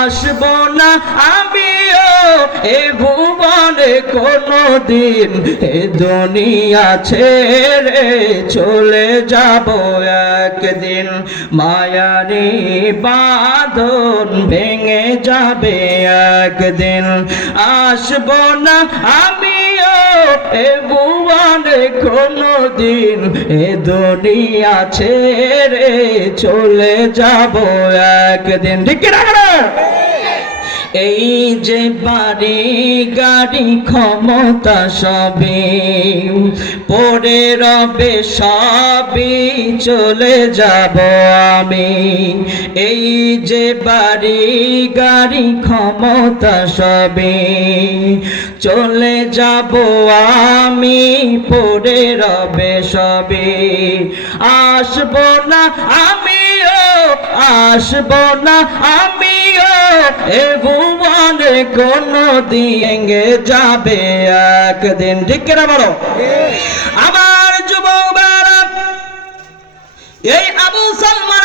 আসব না আমিও এ ভুবনে কোনো দিন এ দুনিয়া ছেড়ে চলে যাব একদিন। মায়ারি বাঁধন ভেঙে যাবে একদিন। আসব না আমিও এ ভুবনে কোনো দিন এ দুনিয়া ছেড়ে চলে যাব একদিন। ঠিক না এই যে বাড়ি, গাড়ি, ক্ষমতা সবে পড়ে রবে, সবই চলে যাব আমি। এই যে বাড়ি, গাড়ি, ক্ষমতা সবে চলে যাব আমি, পড়ে রবে সবে আসব না আমিও, আসব না আমিও এ ভুবনে কোনো দিয়েঙ্গে যাবে একদিন। ঠিক কিনা বলো? আমার যুবক এই আবু সালমান